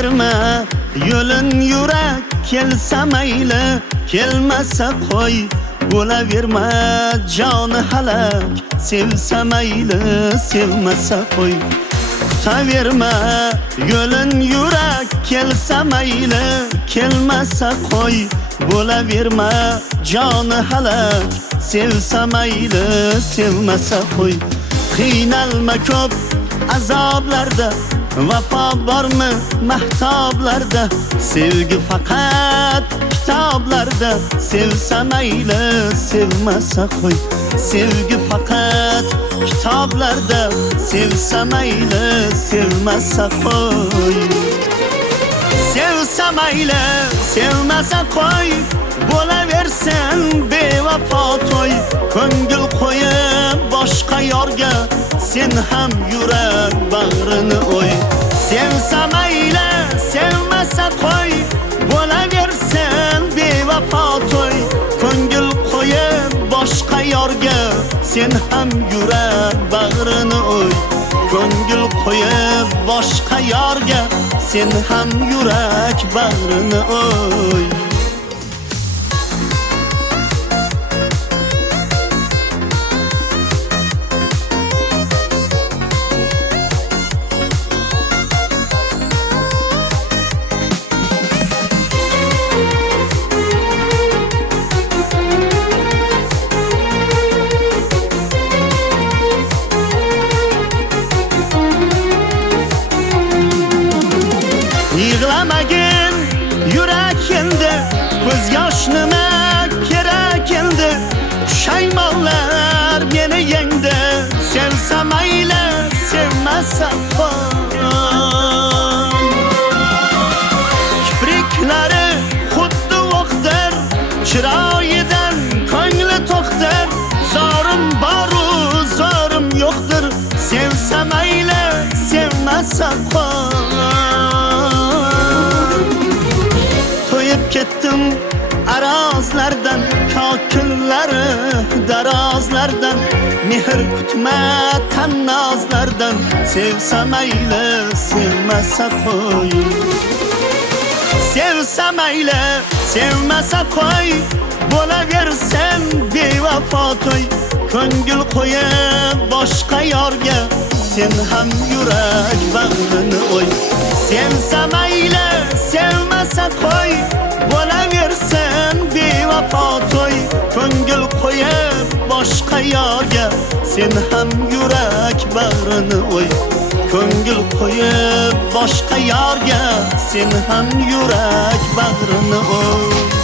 tutaverma yo'lin yurak kelsa mayli kelmasa qo'y bo'laverma joni halak sevsa mayli sevmasa qo'y tutaverma yo'lin yurak kelsa mayli kelmasa qo'y bo'laverma joni halak sevsa mayli sevmasa qo'y qiynalma ko'p azoblarda vafo bormi mahtoblarda sevgi faqat kitoblarda sevsa mayli sevmasa qo'y sevgi faqat kitoblarda sevsa mayli sevmasa qo'y sevsa mayli sevmasa qo'y bo'laversin bevafo to'y ko'ngil qo'yib boshqa yorga sen ham yurak bag'rini o'y sevsa mayli sevmasa qo'y bo'laversin bevafo to'y ko'ngil qo'yib boshqa yorga sen ham yurak bag'rini o'y ko'ngil qo'yib boshqa yorga sen ham yurak bag'rini o'y Yig'lamagin yurak endi ko'z yosh nima kerak endi pushaymonlar meni yengdi sevsa mayli sevmasa qo'y kipriklari xuddi o'qdir chiroyidan ko'ngli to'qdir zorim boru zorim yo'qdir sevsa mayli sevmasa qo'y ketdim arazlardan kokillari darazlardan mehr kutma tannozlardan sevsa mayli sevmasa qo'y sevsa mayli sevmasa qo'y bo'laversin bevafo to'y ko'ngil qo'yib boshqa yorga sen ham yurak bag'rini o'y sevsa mayli sevmasa qo'y bo'laversin bevafo to'y ko'ngil qo'yib boshqa yorga sen ham yurak bag'rini o'y ko'ngil qo'yib boshqa yorga sen ham yurak bag'rini o'y